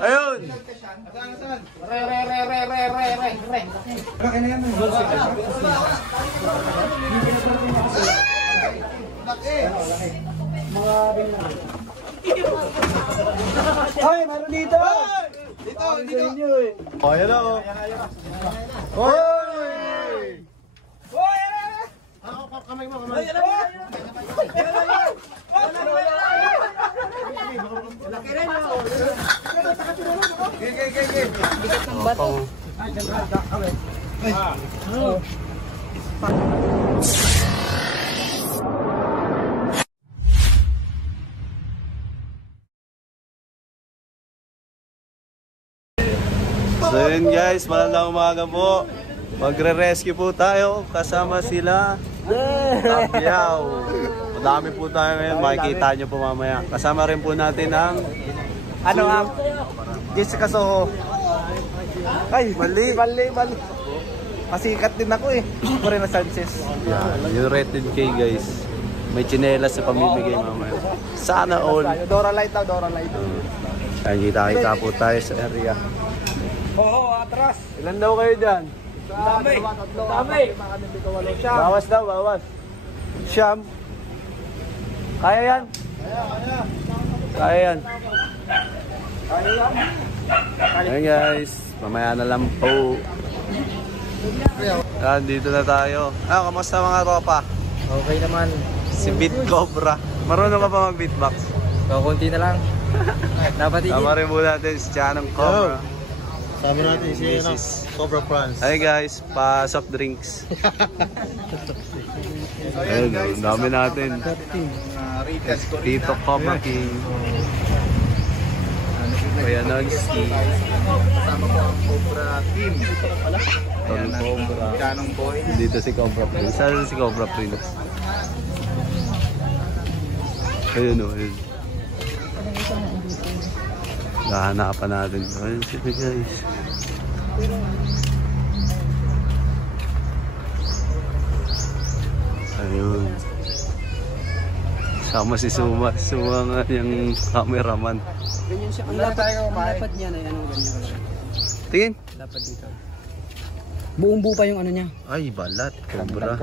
Ayun! Ay, meron dito! Dito. Oh, yan o. Hoy! Kamay mo. So yun guys, magandang umaga po. Magre-rescue po tayo kasama sila Tapyaw. Madami po tayo ngayon, makikita nyo po mamaya. Kasama rin po natin ang Jessica Soho. Ay, Mali. Masikat din ako eh. Morena Sanchez. Yan, yung rated K guys. May tsinelas sa pamimigay mamaya. Sana all. Dora Light daw, Dora Light. Kita po tayo sa area. Oo, atras. Ilan daw kayo dyan? Dami. Bawas daw, bawas. Siyam. Kaya yan? Kaya yan. Ayan guys, mamaya na lang po. Yan, dito na tayo. Kamusta mga tropa? Okay naman. Si Beat Cobra. Marunong ka ba mag-beatbox? Kunti na lang. Dapat Tama rin po natin si Chanong Cobra. Sabi natin si Cobra France. Hey guys, pa soft drinks. Ayun, ang dami natin. Tito Cobra King. Kuya Nonski. Kasama po ang Cobra team. Tony Cobra. Canong Boy. Dito si Cobra Prince. Saan si Cobra Prince? Ayun o, ayun. Hahanapan natin. Ayun sila guys. Ayun. Sama si Suma. Suma nga yung cameraman. ganyan siya. Ang lapad niya na ano ganyan. Tingin. Lapad dito. Buong buo pa yung ano niya. Ay, balat. Cobra.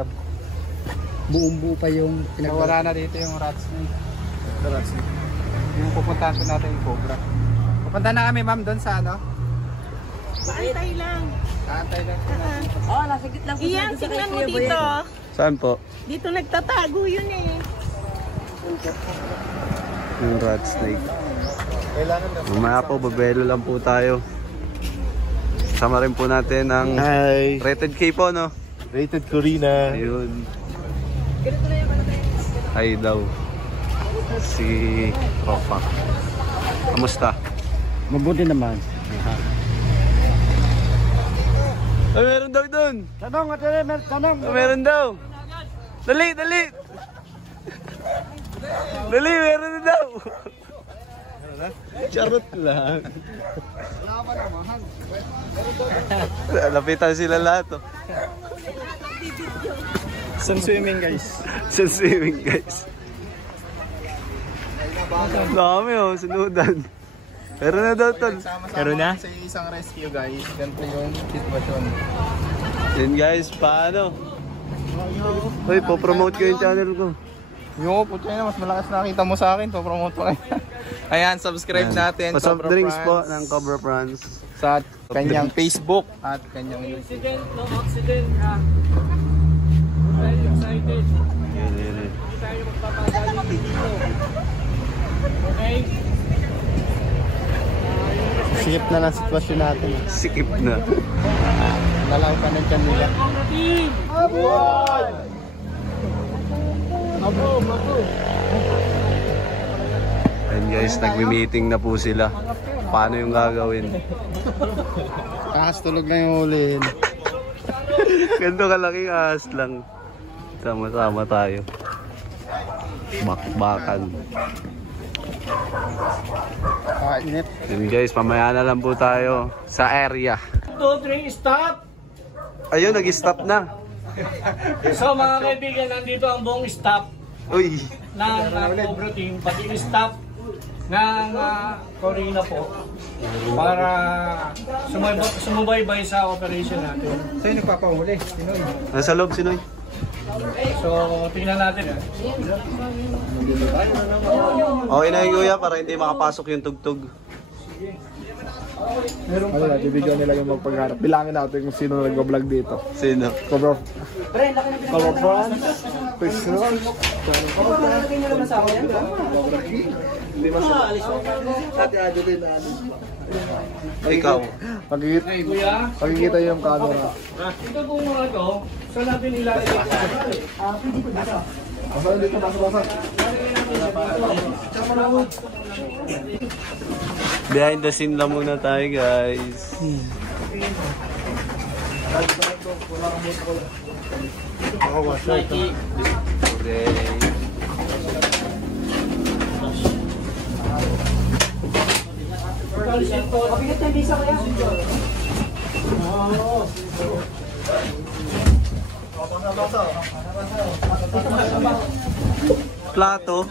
Buong buo pa yung Wala na dito yung rat snake. Yung pupuntahan ko natin yung Cobra. Pupunta na kami ma'am doon sa ano? Antay lang. Kaantay lang. Oh, nasa gitna ko. Iyan, tingnan mo dito. Saan po? Dito nagtatago yun eh. Yung rat snake. Kailangan na. Mamaya po, babelo lang po tayo. Sama rin po natin ang Hi! rated K po, no? Rated Corina. Ayun. Hi daw. Si Rofa. Kamusta? mabuti naman. Ay, meron daw dun! Tanong at tanong. Ay, meron daw! Dali, dali! Dali, meron na daw! Charot lang. Lapitan sila lahat, oh. Sun swimming guys. Sa swimming, guys. Dami, oh, sunudan. Meron na daw, tol. Meron na? Sa isang rescue guys. Ganito yung sitwasyon. Yun, guys, paano? Uy, po-promote ko yung channel ko. Yung puto na, mas malakas nakita mo sa akin. Promote mo kayo. Ayan, subscribe natin. Pa-soft Cobra drinks po France. ng Cobra France. Sa kanyang Facebook at kanyang YouTube. No accident. Very excited. Yun, yun, yun. Hindi tayo magpapadali dito. Okay? Sikip na lang sitwasyon natin. Sikip na. Nalaw pa ng tiyan nila. And guys, nagmi-meeting na po sila. Paano yung gagawin? Kahas tulog lang yung ulihin. Ganito kalaking ahas lang. Sama-sama tayo. Bakbakan. Init. Yun guys, mamaya na lang po tayo sa area. 2, 3, stop! Ayun, nag-stop na. So mga kaibigan, nandito ang buong staff Uy, ng Cobra Team. Pati yung staff ng Corina po para sumubaybay sa operation natin. Sa'yo nagpapahuli. Sino yun? Nasa loob si Noy. So, tingnan natin. Okay na yung kuya para hindi makapasok yung tugtog. Ano na, bibigyan nila yung magpagharap. Bilangin natin kung sino nag-vlog dito. Sino? Cobra France. Chris Ross. Hindi masama. Ate Ado din. Ikaw. Pagkikita yung camera. Ito po mga to, so natin ilalagay. Basa dito, basa. Behind the scene lang muna tayo guys. Okay. Plato.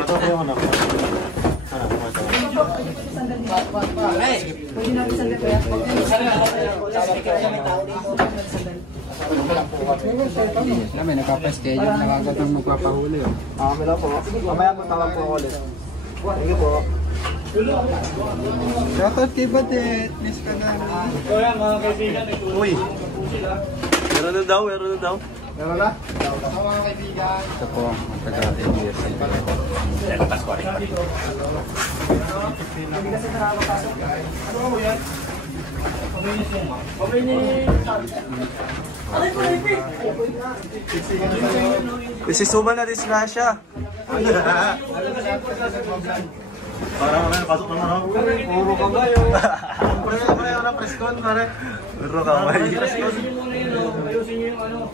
Ito ko yung anak. May nagpapaschedule na agad ng magpapahuli. Kamera po. Mamaya po tawag po ulit. Thank you po. Shoutout kay Badet. Miss ka na. So yan mga kaibigan, Uy. Meron na daw, meron na daw. Meron na? Ito po, ang taga-ABS. Kasi suma na disgrasya. Parang may pasok naman ako. Puro kabayo. Pre, wala preskon, pare. Puro kamay. ayusin mo na yun, ayusin nyo yung ano.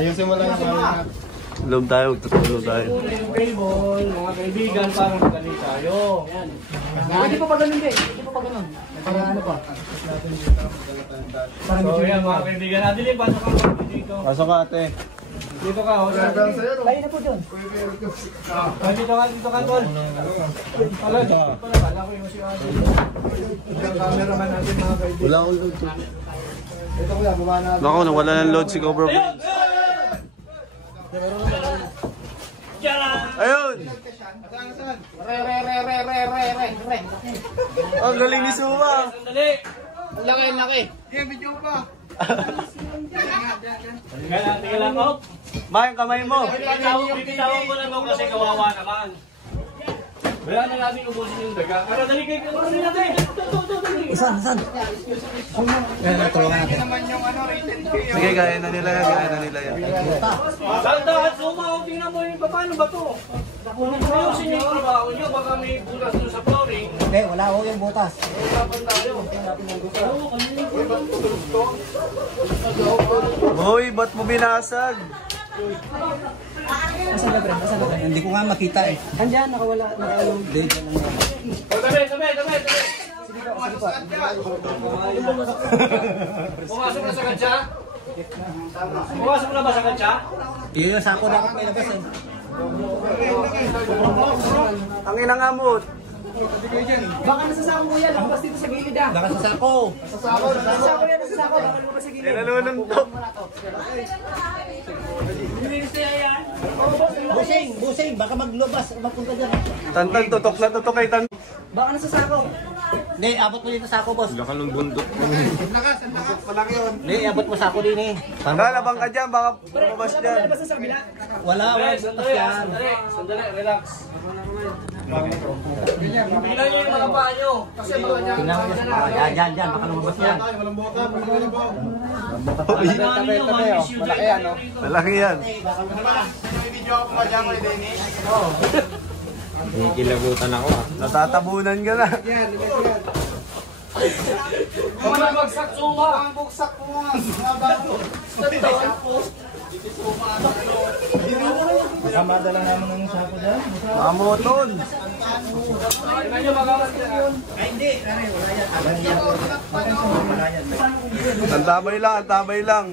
Ayusin mo lang yung camera. Loob tayo, tutulog tayo. Yung table, mga kaibigan, para magaling tayo. Pwede pa ganun din. Pwede pa ganun. Para ano pa? So yan mga kaibigan, Adeline, pasok ang dito. Pasok ka ate. Dito ka, o. Tayo na po dyan. Dito ka, tol. Pala, kala ko yung si Adeline. Yung cameraman natin mga kaibigan. Wala akong load. Ito kuya, baba na. Naku, nawala ng load si Cobra Prince. Ayun! Ang galing ni Suma! Sandali! Ang laki. Tingnan lang ako. Ma, yung kamay mo! Bibitawan ko lang ako kasi kawawa naman. Wala na natin ubusin yung daga. Pero dali kayo, ano natin? Saan? Tulungan natin. Sige, gaya na nila yan. Santa at Suma, tingnan mo yung paano ba to? Kung ayusin niyo yung trabaho niyo, baka may butas doon sa flooring. Hindi, wala ako yung butas. Usapan tayo. Boy, ba't mo binasag? Asan na, hindi ko nga makita eh. Andiyan, nakawala. Hindi, dyan lang yan. Tabi! Pumasok na sa kantsa? Pumasok na ba sa kantsa? Yun yung sako dapat may labas eh. Ang inangamot. Baka nasa sako mo yan, lumabas dito sa gilid ah. Baka sa sako. Nasa sako yan, nasa sako. Baka lumabas sa gilid. Nilalununtok. Busing, baka maglubas, magpunta dyan. Tantan, tutok na tutok kay Tan. Baka nasa sako. Hindi, abot mo dito sako, boss. Baka nung bundok. Malaki yun. Hindi, abot mo sako din eh. Kalabang ka dyan, baka lumabas dyan. Wala, butas yan. Sandali, relax. Tingnan niyo yung mga paa niyo. Kasi baka niya. Tingnan mo yan, dyan, baka lumabas yan. Malaki yan, no? Malaki yan. Kilabutan ako ah. Natatabunan ka na. Mga bagsak Suma. Ang buksak mo nga. Kamadala naman ng sapo dyan. Mamoton. Ang tabay lang, ang tabay lang.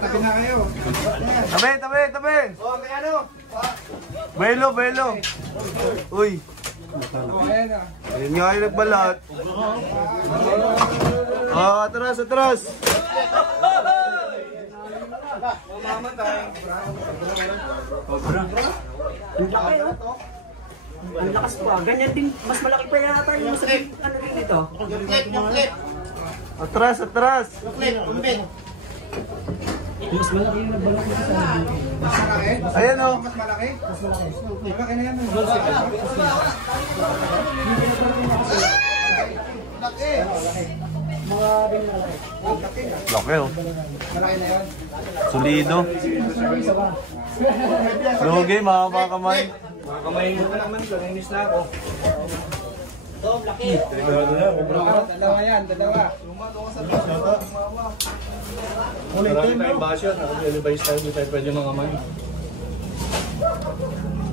Tabi na kayo. Tabi, tabi, tabi. Belo, belo. Uy. Ayun nga yung nagbalat. Atras, atras. Ang lakas pa. Ganyan din. Mas malaki pa yata yung sa ano din dito. Atras, atras. Mas malaki yung nagbalak dito sa ano. Mas malaki? Ayan o. Mas malaki? Mas malaki. Malaki na yan. Laki o. Malaki na yan. Solido. Lugi, mahaba kamay. Mga kamay mo pa naman. Naninis na ako. Dalawa yan, dalawa. Marami tayong basyo. Naka-elevate tayo. Hindi tayo pwede mga kamay.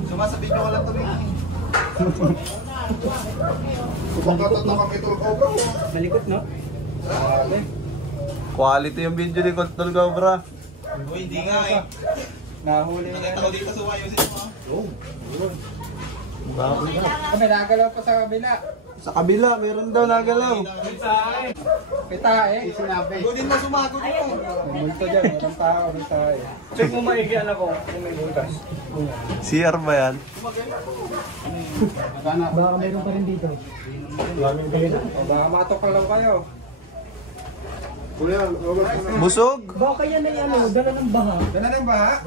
Sumasabihin nyo ka lang tuloy. Pagkatotokan ito, Cobra. Malikot, no? Quality yung video ni Control Cobra. Hindi nga eh. Nahuli na. Nakita ko dito sa wayo sila. Kami nagalaw pa sa kabila. Sa kabila, meron daw nagalaw. Pita eh. Sinabi. Gudin na sumagot mo. May multo dyan. Meron tao. Pita eh. Check mo maigi anak ko kung may butas. CR ba yan? Baka mayroon pa rin dito. Baka matok lang kayo. Busog? Baka yan ay ano, dala ng baha. Dala ng baha.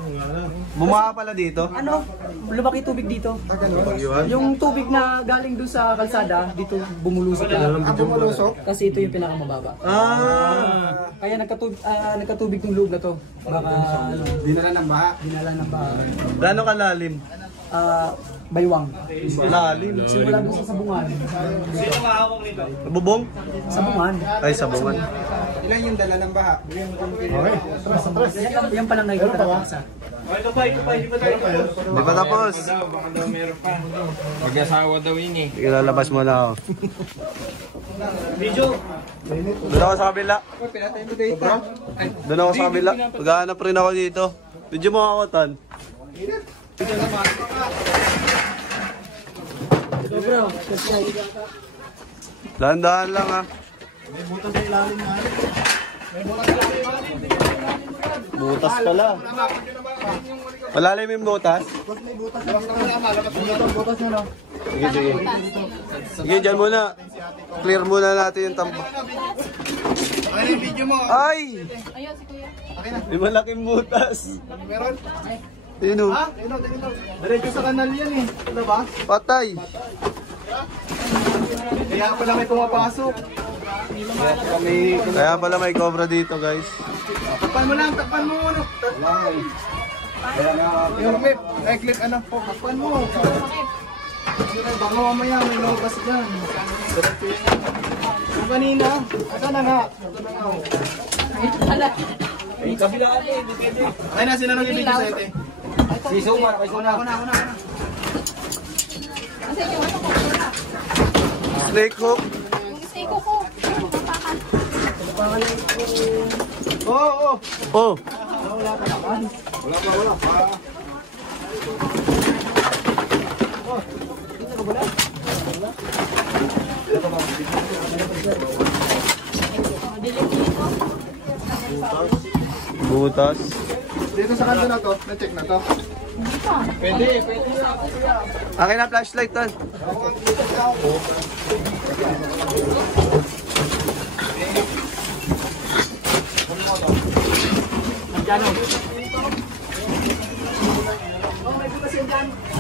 Bumaha pala dito. Ano? Lumaki tubig dito. Yung tubig na galing doon sa kalsada, dito bumulusok na. Bumulusok. Kasi ito yung pinakamababa. Kaya nagkatubig ng loob na to. Baka ano, Dinala ng baha. dinala ng baha. Gano'ng kalalim? Baywang. Lalim. Simula doon sa sabungan. Bubong? Sabungan. Ay, sabungan. Ilan yung dala ng baha? Yan palang nakikita ng paksa. Di pa tapos. Baka daw meron pa. Mag-asawa daw yun eh. Ilalabas mo na ako. Video. Doon ako sa kabila. Pinatay mo dito. Doon ako sa kabila. Paghahanap rin ako dito. Video mo ako, Tan. Dahan-dahan lang ha. Butas pala. Malalim yung butas? Sige, sige. Sige, dyan muna. Clear muna natin yung tambo. Ano yung video mo? Ay! May malaking butas. Meron? Yun o. Diretso sa kanal yan eh. Ano ba? Patay. Kaya pala may pumapasok. Kaya pala may cobra dito, guys. Takpan mo lang, takpan mo. Yung clip, clip ano po, takpan mo. Baka mamaya may lobas dyan. Yung kanina, saan na nga? Ay, kabilaan eh. Depende. Ay na, sinanong yung video sa ite. Si Sumar. Una. Snake hook. Oo. Oh. Wala pa. Butas. Dito sa kanto na to, na-check na to. Pwede. Akin na flashlight, Tan.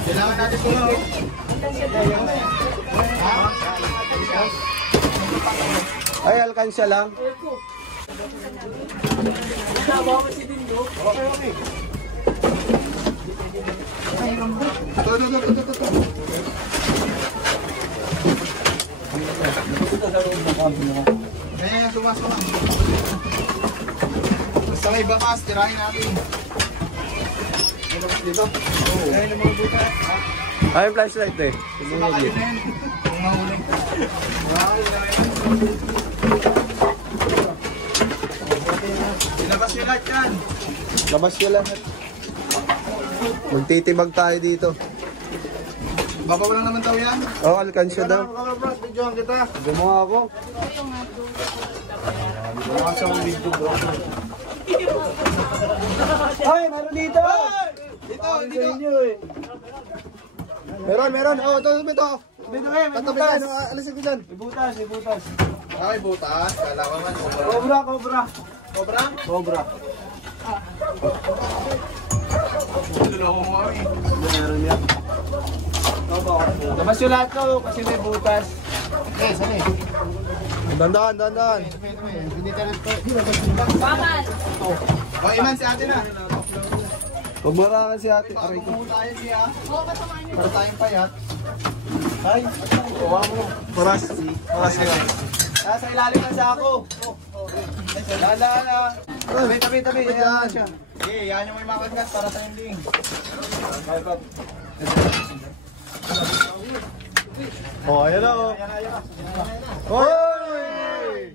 Kailangan natin ito na. Ay, alkansya lang. Ayan, sumasama. Basta may bakas, tirahin natin. May bakas dito? Oo. Ayan yung mga buta. Ay, yung flashlight eh. Sumakali na yan. Kung mahuli. Ilabas nyo lahat yan. Labas ka lahat. Magtitibag tayo dito. Babaw lang naman daw yan. Oh, alkansya daw. Bro, videohan kita. Gumawa ako. Bukas ako video bro. Ay, meron dito! Dito. Meron. Oh, ito. Tatabi yan. Alisin ko dyan. May butas. Ay, butas. Kala ko man. Cobra. Cobra? Luloko mo kami. Meron yan. Labas yung lahat ko kasi may butas. Okay, saan eh? Dandan. Bakal. Oh, Iman si ate na. Huwag marangan si ate. Aray ko. Kung tayo siya. Para tayong payat. Ay, kuha mo. Paras ka. Nasa ilalim ng sako. Lala. Tabi. Yan. Okay, yan yung may makagat para sa ending. Oh, ayan na oh. Hoy!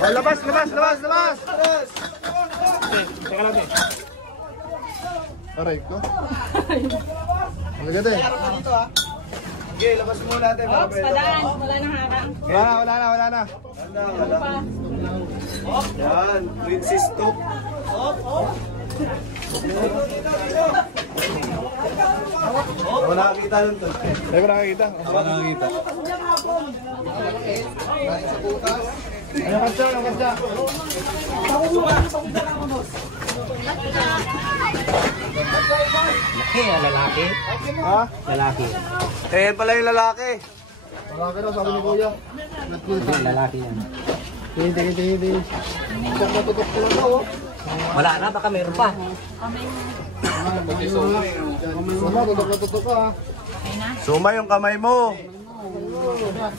Oh, labas! Aray ko. Ang ganda eh. Okay, labas muna natin. Ops, padaan. Wala nang harang. Wala na. Yan, Princess Took. Wala nakakita nun to. Ay, wala nakakita. Wala nakakita. Ano kadya? Lalaki. Ha? Lalaki. Eh, pala yung lalaki. Wala ka na, sabi ni Kuya. Lalaki yan. Hindi. Tutok ko lang ako. Wala na, baka meron pa. Wala, tutok ka ha. Suma yung kamay mo. Sorry nga.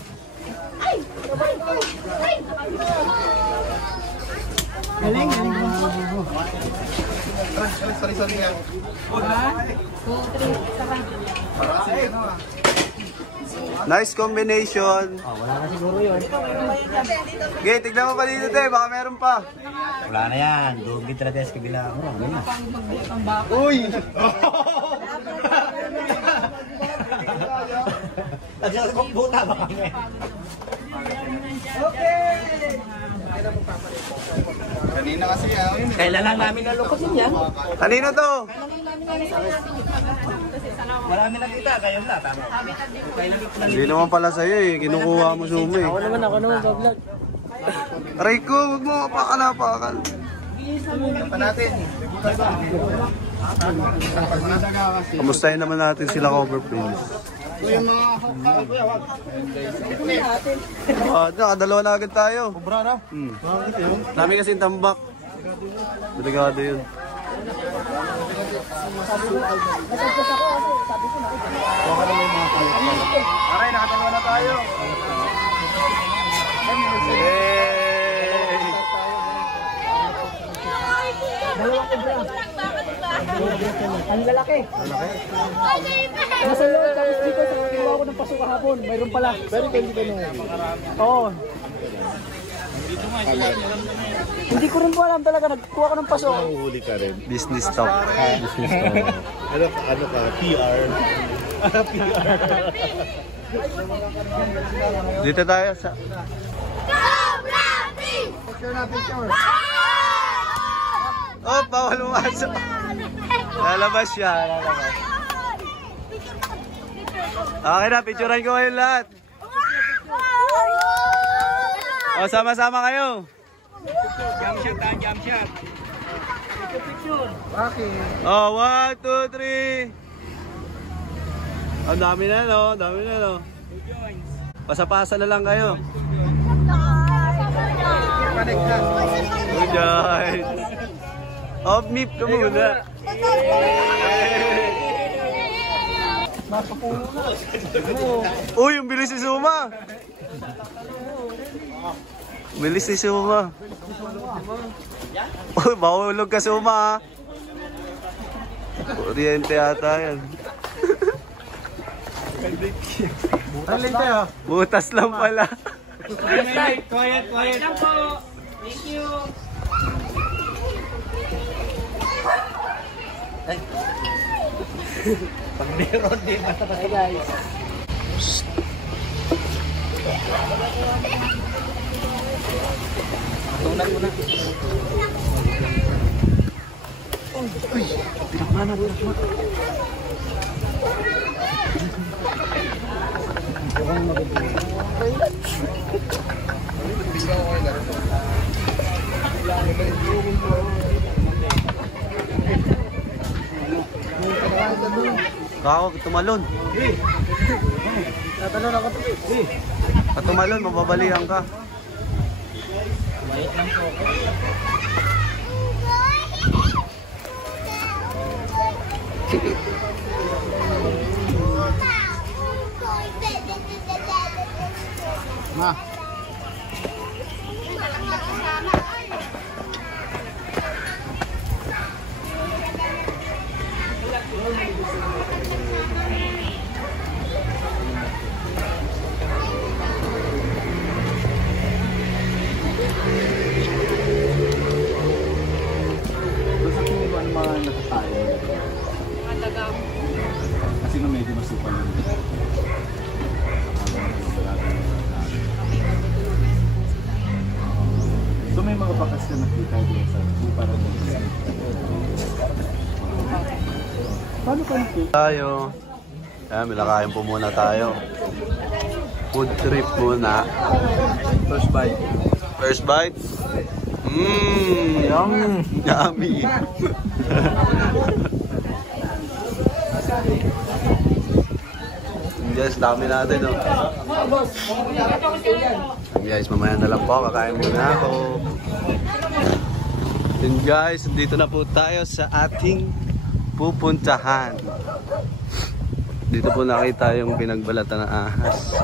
Nice combination. Wala na siguro yun. Okay, tignan mo pa dito, te. Baka meron pa. Wala na yan. Doon kita natin sa kabila. Uy! Nandiyan ko buta ba kami? Kanina kasi ha. Kailan lang namin nalukotin yan? Kanino to? Wala namin nakita. Kayo na. Tama. Hindi naman pala sa'yo eh. Kinukuha mo suma eh. Ako naman vlog. Aray ko, huwag mo kapakanapakan. Pa natin. Kamustahin naman natin sila cover prince. Nakadalawa na agad tayo. Kubra na. Dami kasing tambak. Delikado yun. Okay, nakadalawa na tayo. Yay! Ang lalaki. Nasa loob, tapos dito sa kinuha ko ng paso kahapon. Mayroon pala. Very candy ka nung. Oo. Hindi ko rin po alam talaga. Nagkuha ko ng paso. Huli ka rin. Business talk. Ano ka? PR. Dito tayo sa... Picture na, picture. Oh, bawal umasok. Lalabas siya. Lalabas. Okay na, picturean ko kayo lahat. O, sama-sama kayo. Jump shot. Bakit? Oh, 1, 2, 3. Ang dami na no, dami na no. Pasapasa na lang kayo. Good guys. Off meep ka muna. Uy, ang bilis ni Suma. Bilis ni Suma. Uy, mahulog ka Suma. Kuryente ata yan. Butas lang pala. Quiet. Lang po. Thank you. Pag-meron din. Basta guys. Tunan mo na. Uy, pinakmana. Kako, tumalon. Tatalon ako. Tumalon, mababalihan ka. Mayat lang po ako. Ma. Kasi na medyo masupal yun. So may mga bakas ka nakita doon sa parang paano ka nakita? Tayo. Ayan, minakain po muna tayo. Food trip muna. First bite. First bite. Yum. Yummy. Guys, dami natin, no? Guys, mamaya na lang po. Kakain muna ako. And guys, dito na po tayo sa ating pupuntahan. Dito po nakita yung pinagbalatan ng ahas.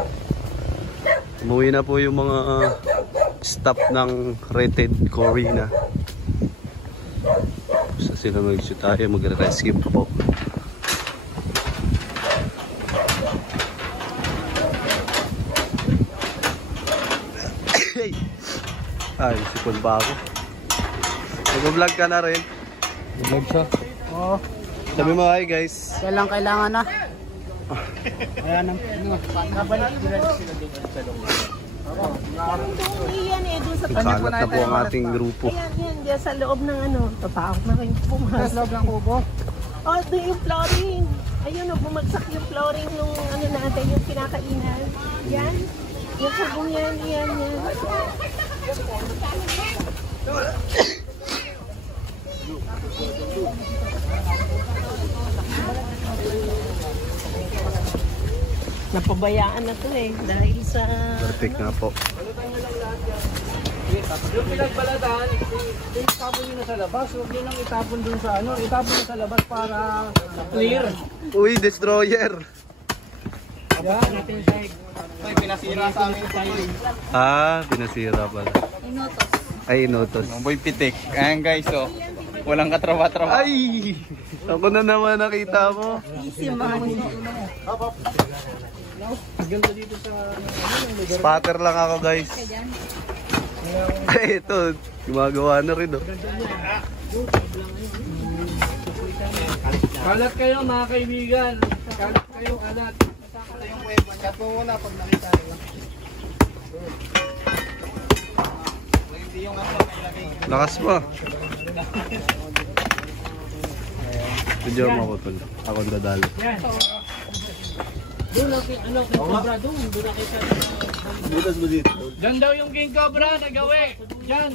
Umuwi na po yung mga staff ng Rated Corina. So sila mag-shoot tayo, magre-rescue po. Ay, sipon ba ako? Nag-vlog ka na rin. Vlog siya. Oo. Sabi mo hi guys. Kailangan na. Ayan ang nabalik sila doon sa loob. Iyan eh, doon sa Kalat na po ang ating grupo. Yan, diyan sa loob ng ano. Tatakot na kayo pumasok. Sa loob ng kubo. Oh, doon yung flooring. Ayun, bumagsak yung flooring nung ano natin, yung kinakainan. Yan. Yung sabong yan. Napabayaan na to eh, dahil sa... Perfect nga po. Yung pinagbalatan, itapon nyo na sa labas. Huwag nyo nang itapon dun sa ano. Itapon nyo sa labas para clear. Uy, destroyer! Yan, natin yung side. Ay, pinasira sa amin yung side. Ah, pinasira pala. Inotos. Ay, inotos. Boy pitik. Ayan guys, oh. Walang katrawa-trawa. Ay! Ako na naman nakita mo. Easy man. Spotter lang ako guys. Ay, ito. Gumagawa na rin, oh. Kalat kayo mga kaibigan. Kalat kayo, kalat. Yung web, chat mo muna pag nakita nyo. Hindi yung ano, nailagay. Lakas mo. Video mo ako tol. Ako ang dadalo. Yan. Doon lang, ano, kay Cobra doon. Doon nakita. Butas mo dito. Diyan daw yung King Cobra nagawi. Diyan.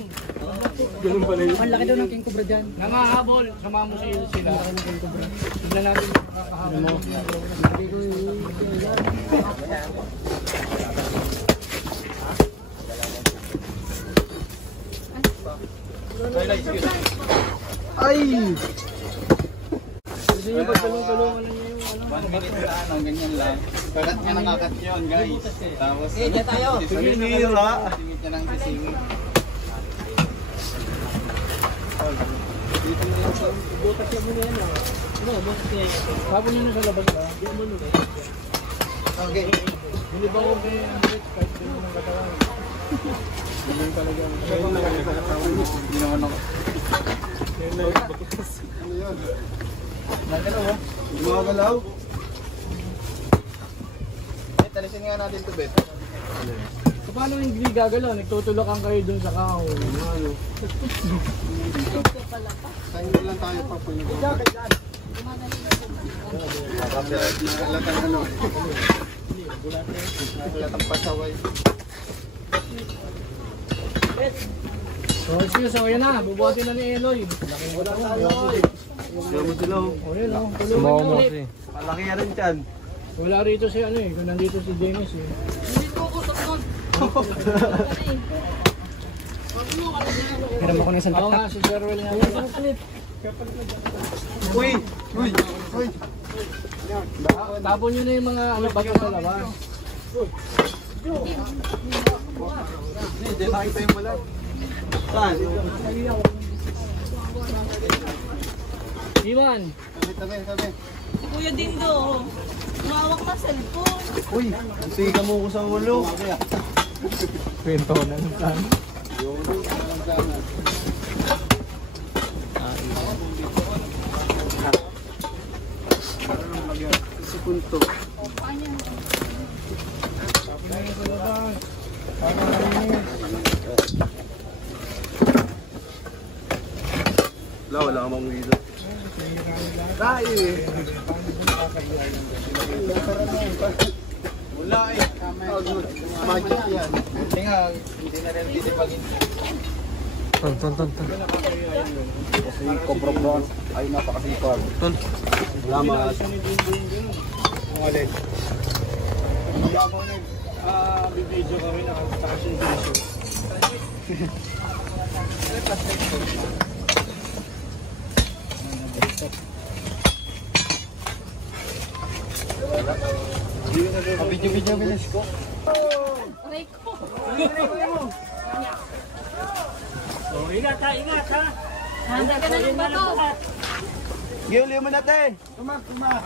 Ang laki daw ng king cobra dyan. Nangahabol. Sama mo sila. Tignan natin kakahabol. Ay! Gusto nyo pagtulong-tulungan niyo yung ano? 1 minute na ano, ganyan lang. Kagat nga nakakat yun, guys. Tapos, dyan tayo. Sinira. Singit niya ng sisingit. Habol nyo na sa labas ba? Okay. Hindi ba ako kayo ang kahit kayo ng katawan? Hindi talaga. Hindi naman ako. Nagalaw ba? Gumagalaw. Talisin nga natin ito, Bet. Paano hindi gagalaw? Nagtutulakan kayo dun sa kao. Ano? Tayo lang tayo pa po yung Latang ano? Latang pasaway. So, excuse, so yan na. Bubuhatin na ni Eloy. Wala na Eloy. Siya mo sila. O yun o. Tulungan nyo ulit. Malaki yan rin dyan. Wala rito si ano eh. Kung nandito si Dennis eh. Hiram ako ng isang Oo nga, si Sherwell nga. Uy! Uy! Uy! Tapon nyo na yung mga ano bago sa labas. Hindi, nakita yung balat. Saan? Iman! Tabi. Kuya Dindo, umawak na cellphone. Uy, sige mo ko sa ulo. Kwento na ng plan. Sa punto. Wala ka mamuhi doon. Tayo eh. Wala eh. Magic yan. Hindi nga, hindi na rin titipagin. Ton. Kasi Cobra Bronze ay napakasipag. Salamat. Ang alin. Hindi ako bibidyo kami nakasaka siya video. Video bilis ko. Aray ko. Oh, ingat ha! Handa ka na ng bato. Gili mo natin.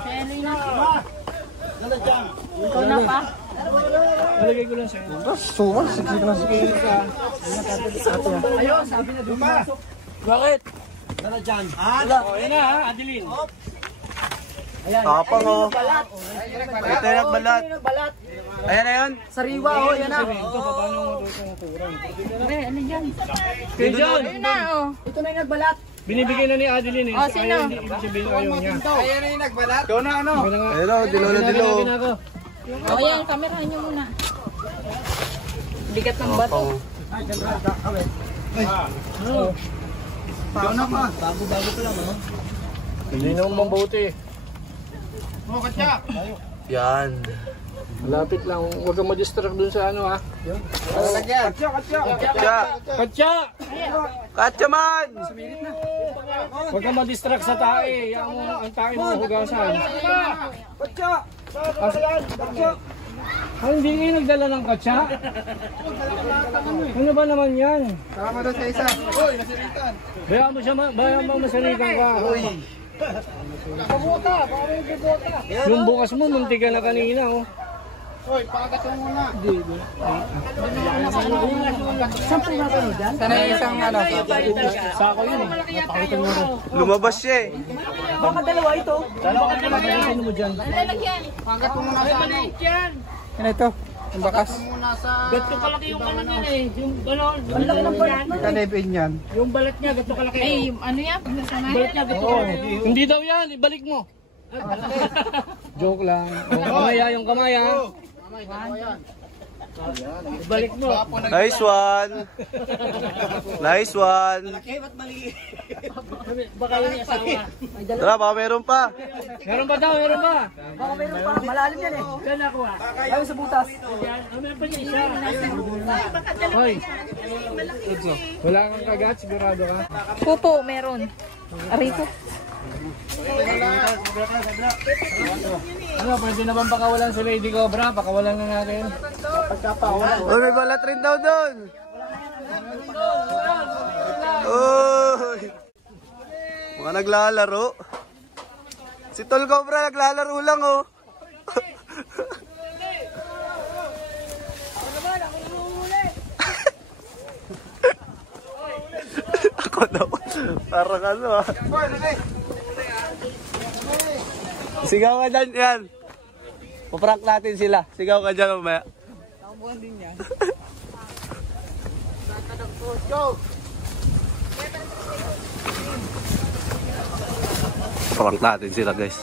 Eloy na. Ikaw na pa? Nalagay ko lang sa'yo. Suman, siksik na siksik ka. Ayun, sabi na duma. Bakit? Dala dyan. Oh, yun na ha, Adeline. Tapang oh. Ito yung nagbalat. Ayan na yun. Sariwa ho, yan na. Ito, paano mo ito tuturan? Pre, ano yan? Kaya dyan, Ayun na, oh. Ito na yung nagbalat. binibigay na ni Adeline eh. Oh, sino? Ayaw, hindi ibig sabihin ayaw niya. Ayun na yung nagbalat. Ikaw na ano? Ayun na nga. Ayun o, dilo na dilo. Ayun na ako. Oh, yan, kamerahan nyo muna. Bigat ng bato. Paano pa? Bago-bago pa lang, oh. Hindi naman mabuti. Oh, katya! Yan. Lapit lang. Huwag kang ma-distract dun sa ano ha. Lalagyan! Katya! Katya. Katya! Katya man. Huwag kang ma-distract sa tae. Yan mo ang tae mo hugasan. Katya! Ah, hindi kayo nagdala ng katya? Ano ba naman yan? Tama doon sa isa. Uy, nasiritan! Bayaan mo masalikan ka. Yung bukas mo, munti ka na kanina oh. Uy, pakagat mo muna! Sana yung isang ano. Sako yun eh. Napakita mo rin. Lumabas siya eh. Ano mo dyan? Pakagat mo muna sa ano. Ano ito? Ang bakas. Muna sa... Gato kalaki yung ano niyan eh. Yung ano, Kanipin yan. yung balat niya, gato kalaki. Ay, ano yan? Balat niya, gato kalaki. Hindi daw yan, ibalik mo. Joke lang. Oh, kamaya yung kamaya. Balik mo. Nice one. Nice one. Baka yun yung asawa. Tara, baka meron pa. Meron ba daw? Meron ba? Baka meron pa. Malalim yan eh. Saan ako ah? Ayaw sa butas. Yan. Meron pa niya isa. Hoy. Wala kang kagat, sigurado ka? Pupo, meron. Arito. Ano, pwede na bang pakawalan si Lady Cobra? Pakawalan na natin. Uy, may balat rin daw doon. Uy. Mga naglalaro. Si Tol Cobra naglalaro lang oh. Ako daw. Parang ano ah. Sigaw ka dyan yan. Paprank natin sila. Sigaw ka dyan mamaya. Nakabuhan din yan. Prank natin sila guys.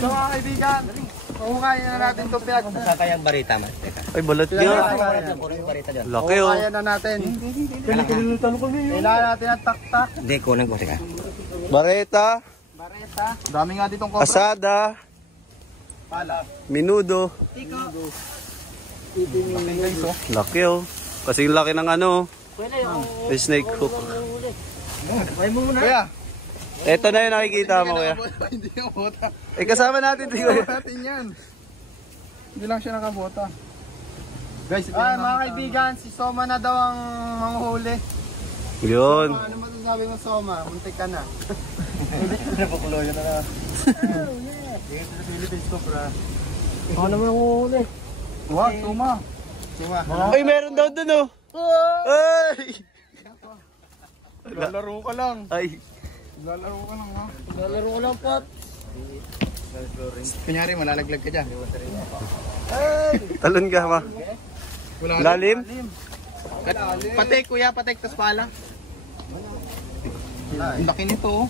So mga kaibigan, huhukayin na natin ito pinag... Kayang barita man. Ay balat niya. Laki oh. Huhukayin na natin. Kailangan natin ang tak-tak. Hindi, kunan ko. Teka. Bareta. Dami nga ditong cobra. Asada. Minudo. Laki oh. Kasi laki ng ano. May snake hook. Kuya. Ito na yung nakikita mo kuya. Hindi yung bota. Eh kasama natin di kuya. Natin yan. Hindi lang siya nakabota. Guys, mga kaibigan, si Soma na daw ang manghuli. Yun. Ano masasabi mo, Soma? Muntik ka na. Ako naman ang uhuli. Wow, Soma. Ay meron daw dun oh. Ay. Lalaro ka lang. Ay. Lalaro ka lang ha. Lalaro ko lang pot. Kunyari, malalaglag ka dyan. Talon ka ma. Lalim? Patek, kuya, patek, tas pala. Ang laki nito.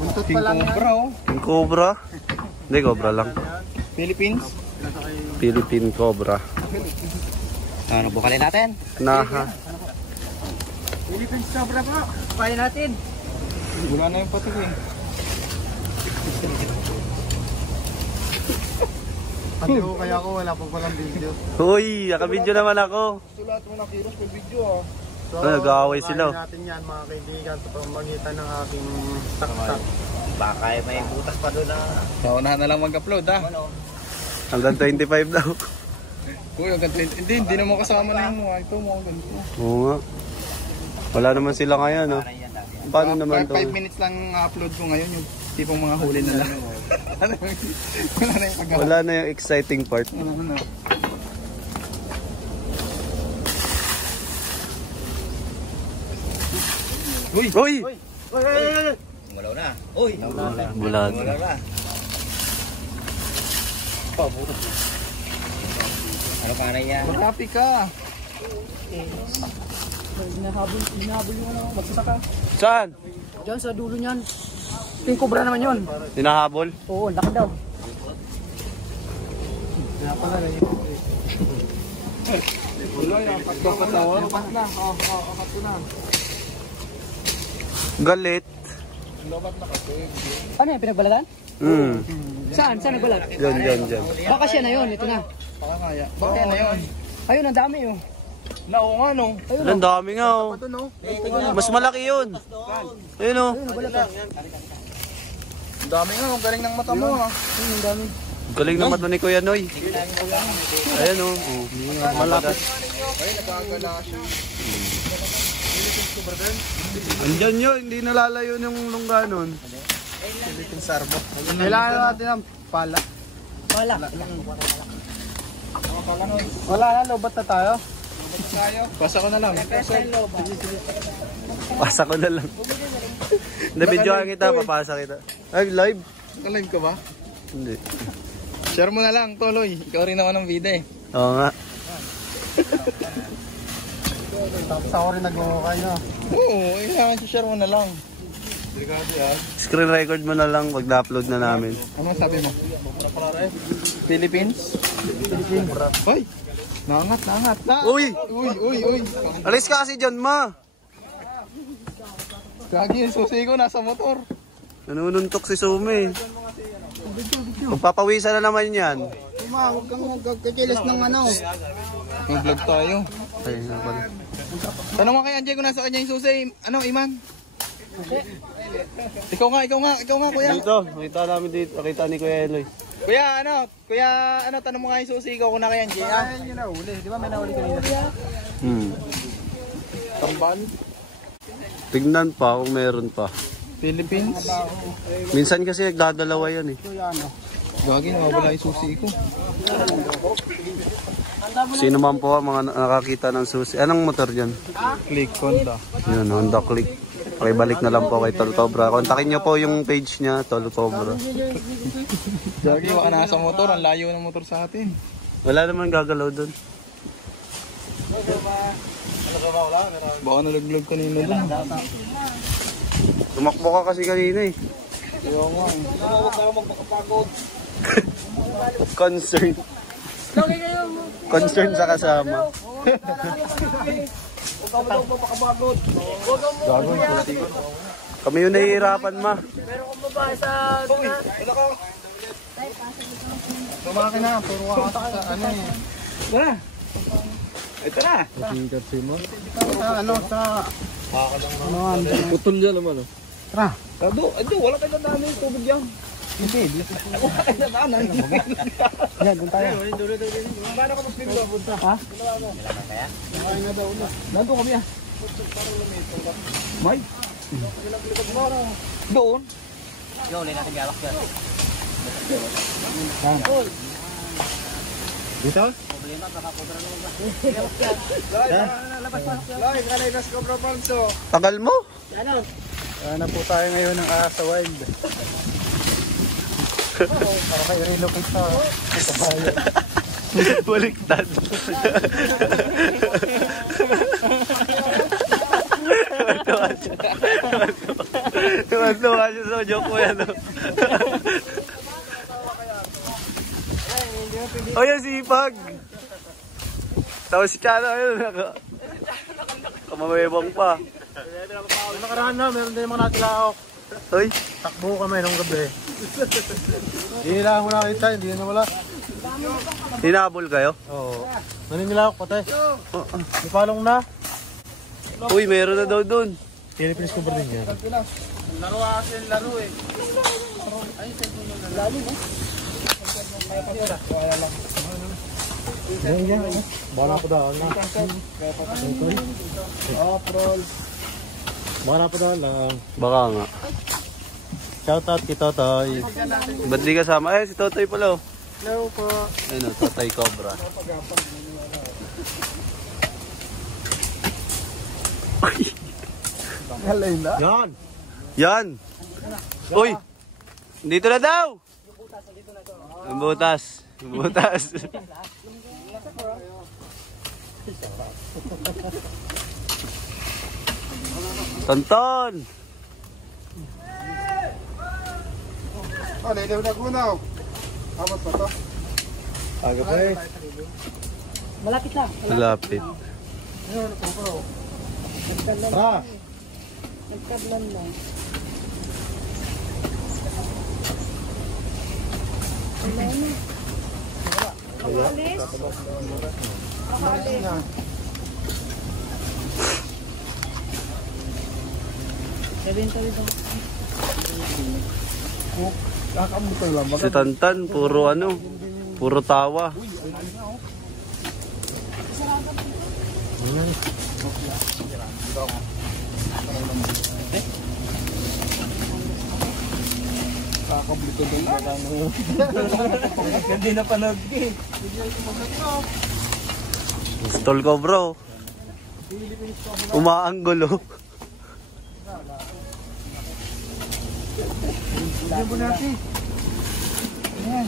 Buntot pa lang yan. Yung cobra. Hindi, cobra lang. Philippines. Philippine cobra. Ano, bukalin natin? Naha. Philippines sobra pa. Kaya natin. Wala na yung patek eh. Pati ko kaya ako, wala pa palang video. Uy, nakabidyo naman ako. Ito lahat mo na kilos may video ah. So, Nag-aaway sila. kaya natin yan mga kaibigan sa pamagitan ng aking tak-tak. Baka may butas pa doon na. So, unahan na lang mag-upload ha. Hanggang 25 daw. Uy, hanggang 20. Hindi naman kasama na yung mga ito. Mga ganito. Oo nga. Wala naman sila ngayon no. Paano naman to? 5 minutes lang upload ko ngayon yung tipong mga huli na lang. Wala na yung pag- Wala na yung exciting part. Wala na. Uy! Malaw na. Uy! Bulag. Malaw na. Ano ka na yan? Magkapi ka. Hinahabol yung ano, magsasaka. Saan? Diyan sa dulo niyan. Yung cobra naman yun. Hinahabol? Oo, laki daw. Lupat na. Akat ko na. Galit. Ano yan, pinagbalagan? Saan? Saan nagbalag? Diyan. Baka siya na yun, ito na. Baka kaya. Baka yan na yun. Ayun, ang dami oh. Oo nga no. Ang dami nga oh. Ito no. Mas malaki yun. Ayun oh. Ang dami nga. Ang galing ng mata mo ha. Ayun, ang dami. Galing naman to ni Kuya Noy. Ayan oh. Malapit. Ay, nagagala siya. Andyan yun. Hindi nalalayo yung lungganon. Philippine Sarbo. Kailangan natin ng pala. Wala. Wala na, lobat na tayo. Pasa ko na lang. Pasa ko na lang. Nabidyohan kita, papasa kita. Ay, live? Live ka ba? Hindi. Share mo na lang, Toloy. Ikaw rin naman ang video eh. Oo nga. Tapos ako rin nag-uukay na. Oo, kailangan share mo na lang. Screen record mo na lang pag na-upload na namin. Ano sabi mo? Philippines? Hoy! Naangat. Uy! Uy. Alis ka kasi dyan, ma! Gagi yung susi ko, nasa motor. Nanununtok si Sume. Magpapawisan na naman yan. Huwag kang magkakilis ng ano. Mag-vlog tayo. Ay, nga pala. Tanong mo kay Anjay kung nasa kanya yung susi. Ano, Iman? Ikaw nga, kuya. Dito, nakita namin dito. Nakita ni Kuya Eloy. Kuya, tanong mo nga yung susi ko kung na kay Anjay. Ayun yung nahuli. Di ba may nahuli kanina? Tamban? Tignan pa kung meron pa. Philippines? Minsan kasi nagdadalawa yan eh. Gagi, nawawala yung susi ko. Sino man po ang mga nakakita ng susi? Anong motor dyan? Click Honda. Yun, Honda Click. Pakibalik na lang po kay Toltobra. Kontakin nyo po yung page niya, Toltobra. Gagi, baka nasa motor. Ang layo ng motor sa atin. Wala naman gagalaw doon. Baka nalaglag kanina doon. Tumakbo ka kasi kanina eh. Kaya nga. Concern. Concern sa kasama. Kami yung nahihirapan, ma. Lumaki na, puro ka sa ano eh. Tara! Ito na! Putol dyan naman. Ado, wala kayo nadaanan yung tubig yan. Hindi. Wala kayo nadaanan. Yan, doon tayo. Paano ka mas bigla punta? Ha? Nandun kami ah. May? Doon? Doon, natin galak yan. Dito? Tagal mo? Na po tayo ngayon ng Asa Wild. Para kayo relocate sa bayan. Baliktad. Tuwa siya sa joke mo yan. O yan, sipag. Tapos si Chano, ayun. Kamamebang pa. Nakaraan na, meron din mga natilao. Hoy. Takbo kami nung gabi. Hindi lang mo nakita, hindi na wala. Hinabol kayo? Oo. Naninilao ko pati. May palong na. Uy, meron na daw dun. Philippines ko ba rin yan? Laro kasi yung laro eh. Baka po daw lang. Baka po daw lang. Baka nga. Shoutout kay Totoy. Ba't di kasama? Eh, si Totoy pala oh. Laro po. Ayun o, Totoy Cobra. Halay na. Yan! Yan! Uy! Dito na daw! Yung butas. Yung butas. Tonton! Lelew na gunaw. Amat pa to. Aga pa eh. Malapit lang. Malapit. Ah! Nagkablan lang. Si Tantan, puro ano, puro tawa. Kakablito doon na. Hindi na panood eh. Stol ko bro. Umaanggulo. Tignan mo natin. Ayan.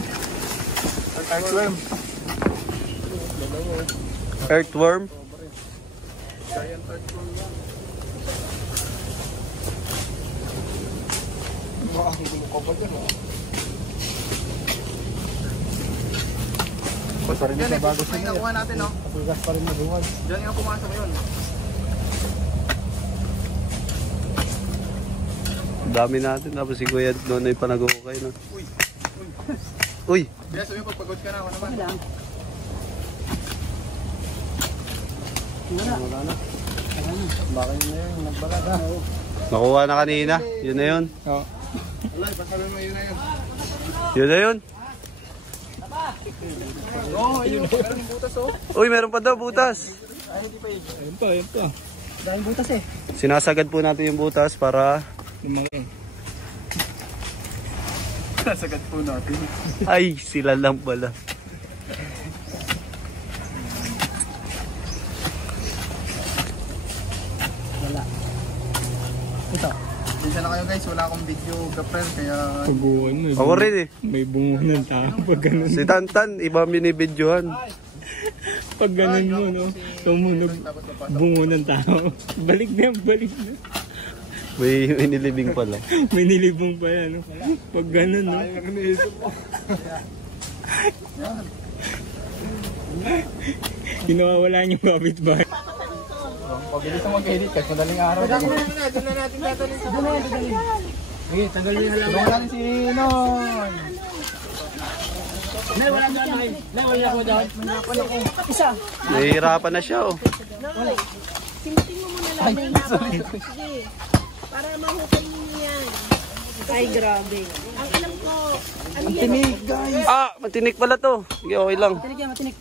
Earthworm. Earthworm. Giant earthworm yan. Pa rin sa bago sa nakuha natin, no? Patugas pa rin mabuhay. Diyan nga pumasok yun. Dami natin. Tapos si Kuya Nonoy pa nag-ukay, no? Uy! Yes, sabi mo, pagpagod ka na ako naman. Wala na. Bakit na yun? Nagbalag ha? Nakuha na kanina. Yun na yun. Oo. Wala, pasabi mo yun na yun. Yun na yun. Oo, ayun. Meron yung butas, oh. Uy, meron pa daw butas. Ay, hindi pa yun. Ayun pa. Dahil butas eh. Sinasagad po natin yung butas para... Lumaki. Nasagad po natin. Ay, sila lang pala. Wala. Ito. Bisa na kayo guys, wala akong videographer kaya... Paguan mo. Ako rin eh. May bungo ng tao pag ganun. Si Tantan, iba binibidyohan. Pag ganun mo, no? Tumunog bungo ng tao. Balik na. May nilibing pala. May nilibong pa yan, no? Pag ganun, no? Kinawawala niyong kapit ba? Pabilis na mag-edit kasi madaling araw. Doon na natin tatalin sa doon. Sige, tanggalin na lang. Doon natin si Noy. Nay, wala dyan. Nay, wala ko dyan. Isa. Nahihirapan na siya, oh. Noy, simitin mo muna lang yung nako. Sige. Para mahukay ninyo yan. Ay, grabe. Ang alam ko, ano yan? Tinig guys. Ah, matinik pala to. Sige, okay lang. Matinik yan, matinik.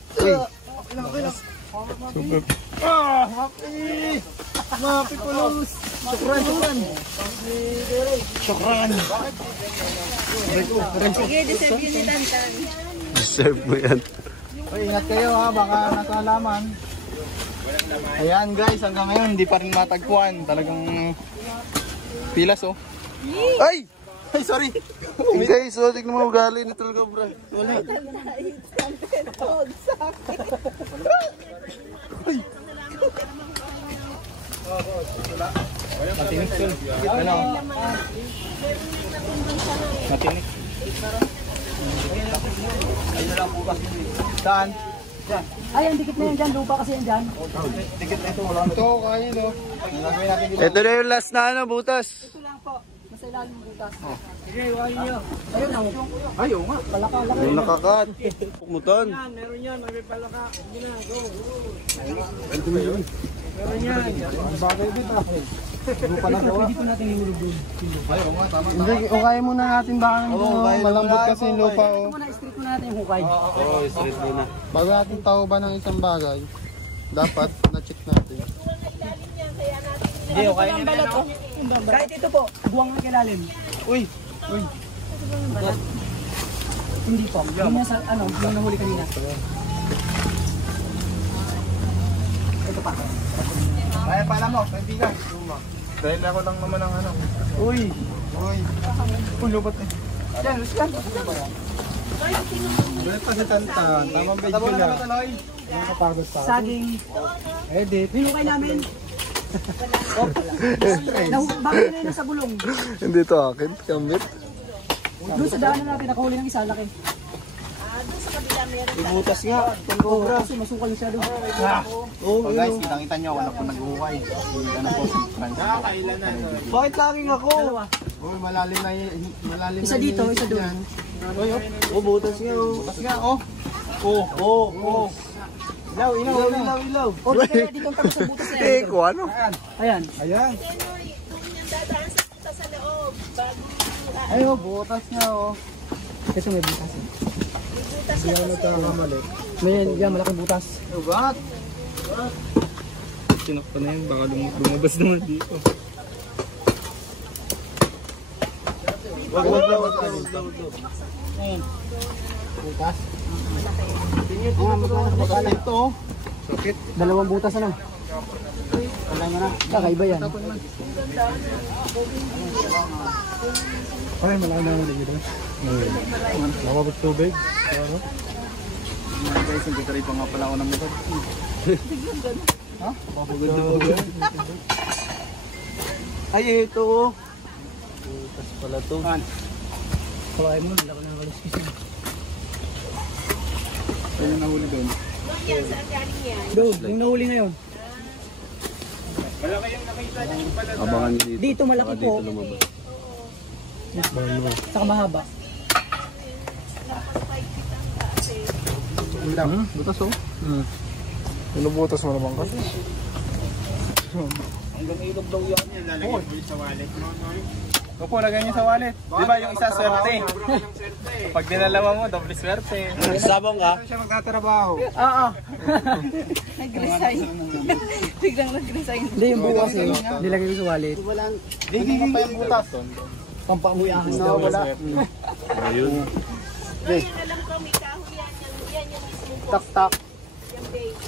Ah, happy! Happy pulos! Shukran! Sige, deserve yun ni Tantan. Deserve mo yan. Oy, ingat kayo ha, baka nasa halaman. Ayan guys, hanggang ngayon hindi pa rin matagpuan. Talagang pilas oh. Ay! Ay, sorry! Guys, so tignan mo ugali ni talaga, bro. Wala. Matinik to. Ano? Matinik. Saan? Ay, ang dikit na yan dyan. Lupa kasi yan dyan. Tikit na ito, wala na. Ito, kain no. Gagawin natin dito. Ito na yung last na ano, butas. Ito lang po. Nasa ilalim ng butas. Sige, iwain nyo. Ayun na. Ay, oo nga. Palaka. Yung nakakat. Pukmutan. Meron yan. May palaka. Hindi na. Go. Meron yan. Bagay dito ah. Lupa na gawa. Pwede po natin ihulog doon. Ay, oo nga, tama. Hindi, ukay muna natin baka malambot kasi yung lupa oh. Muna, street muna natin yung hukay. Oo, straight muna. Bago natin tauban ng isang bagay, dapat na-check natin. Hindi, okay na yan. Kahit ito po, buwang na kilalim. Uy! Hindi po. Yung nasa, yung nahuli kanina. Ito pa. Ay, pala mo, kaibigan. Dahil ako lang naman ang ano. Uy! Uy! Uy, lupat eh. Yan, Ruslan. Wala pa sa tantan, tamang Tabo na naman taloy. Nakapagod pa. Saging. Edit. Hinukay namin. Bakit na yun nasa bulong? Hindi to akin, kamit. Doon sa daanan natin, nakahuli ng isa, laki. Doon sa kabila meron. Butas nga. Kasi masukal siya doon. Oh, guys, kitang-kita nyo, wala po nag-uukay. Ano po, si Franz. Bakit laging ako? Uy, malalim na malalim Isa dito, isa doon. Oh, butas nga, oh. Butas nga, oh. Oh. Ilaw. O, kaya dito ang tapos ng butas na Eh, yan. kung ano? Ayan. Ayan. Yung dadaan sa puta sa loob. Bago Ay, oh, butas nga, oh. Ito may butas. may butas na kasi. May yan, malaking butas. Ugat. Sinakta na yan, baka lumabas naman dito. Wag. Butas. Magkala Ito, oh. Sakit. Dalawang butas na. Kailangan mo na. Kakaiba yan. Ay, malaki na naman dito. Nakapagod tubig. Guys, hindi ka rin pa nga pala ako ng motor. Ay, ito, oh. Butas pala to. Kawain mo, nila ko ng kaliskis na. Kaya nahuli doon. Yan, saan galing yan? Doon, yung nahuli ngayon. Abangan nyo dito. Dito malaki Baka po. dito lumabas. Saka mahaba. Ang lang. Butas oh. Pinubutas mo naman kasi. Opo, lagay niyo sa wallet. Di ba yung isa swerte? Pag dinalawa mo, doble swerte. Sabong ka? Siya magtatrabaho. Oo. Nag-resign. Biglang nag-resign. Hindi yung bukas eh. Nilagay ko sa wallet. Hindi pa yung butas. Pampakuyahan No, wala. Ayun. Yan, alam ko, may kahoy yan. Yan yung mismo po. Tak-tak. Yung base.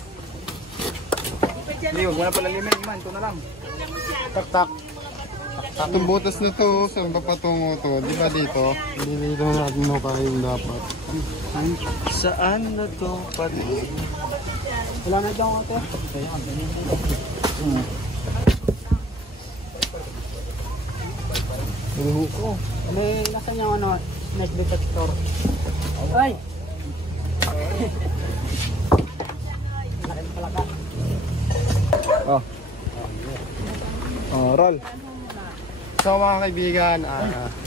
Di ba dyan Hindi, wala pala liman. Ito na lang. tingnan mo siya? Tak-tak. Yung mga batong nilagay. Itong butas na to, saan ba patungo to? Di ba dito? Hindi dito natin mo kayo dapat. Saan na to? Wala na dyan ako. Buho ko. May nasa yung ano, net detector. Ay! Oh, roll. So mga kaibigan,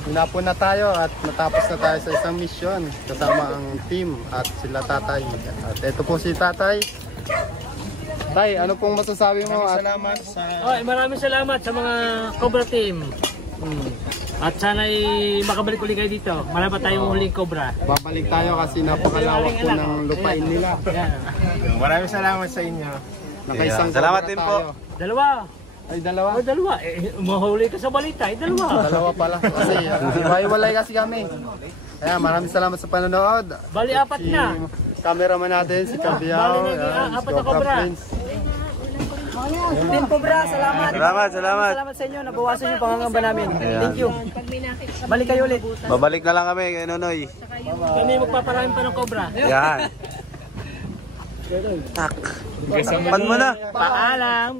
hinapon na tayo at natapos na tayo sa isang mission kasama ang team at sila tatay. At ito po si tatay. Tay, ano pong masasabi mo? Salamat sa... Maraming salamat sa mga Cobra team. At sana'y makabalik ulit kayo dito. Marami pa tayong huling Cobra. Babalik tayo kasi napakalawak po ng lupain nila. Maraming salamat sa inyo. Nakaisang Salamat Cobra din po. tayo. Dalawa. Ay, dalawa. Dalawa. Mahuli ka sa balita. Dalawa. Dalawa pala. Kasi iwalay kasi kami. Kaya maraming salamat sa panonood. Bali, apat na. Cameraman natin, si Kabiao. Bali, Yan, si apat na Cobra Cobra. Prince. Team Cobra, salamat. Salamat. Salamat sa inyo. Nabawasan yung pangangamba namin. Thank you. Pag may nakita Balik kayo ulit. Babalik na lang kami kay Nonoy. Kami magpaparami pa ng Cobra. Yan. Tak. Pan mo na. Paalam.